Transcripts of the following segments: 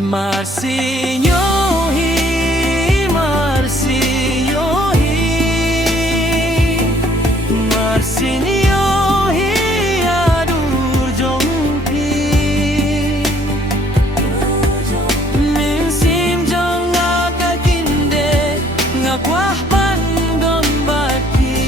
Marsinyohi, Marsinyohi, Marsinyohi, adur jongpi. Min sim jong ngakakinde, ngakwah pandon bati.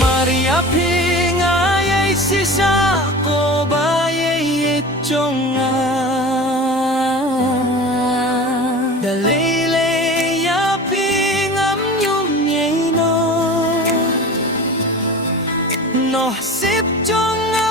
Maria pinga yai sisa ko ba yai chonga dalele ya pingam nyum yai no sip chonga